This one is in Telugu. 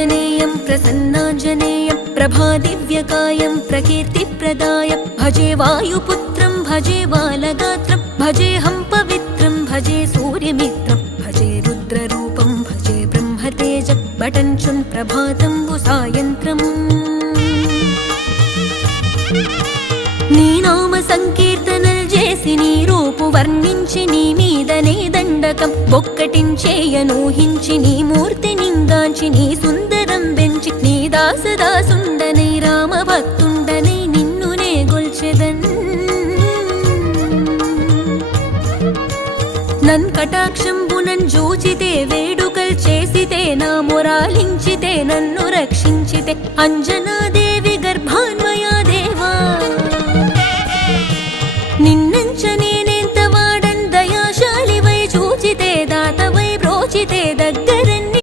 आञ्जनेयं प्रसन्नाञ्जनेयं प्रभादिव्यकायं प्रकीर्तिप्रदाय भजे वायुपुत्रं भजे बालगात्रं भजेऽहं पवित्रं भजे सूर्यमित्रं भजे रुद्ररूपं भजे ब्रह्मतेज बटञ्चुन् प्रभातं सायन्त्रम् నీ నామ సంకీర్తనలు చేసి నీ రూపు వర్ణించి నీ మీదనే దండకం ఒక్కటించేయనూహించి నీ మూర్తి నింగాంచి నీ సుందరం పెంచి నీ దాసదాసుండనై రామభక్తుండనై నిన్నునే గొల్చెదన్ నన్ కటాక్షంబునన్ జూచితే వేడుకల్ చేసితే నా మొరాలించితే నన్ను రక్షించితే అంజనాది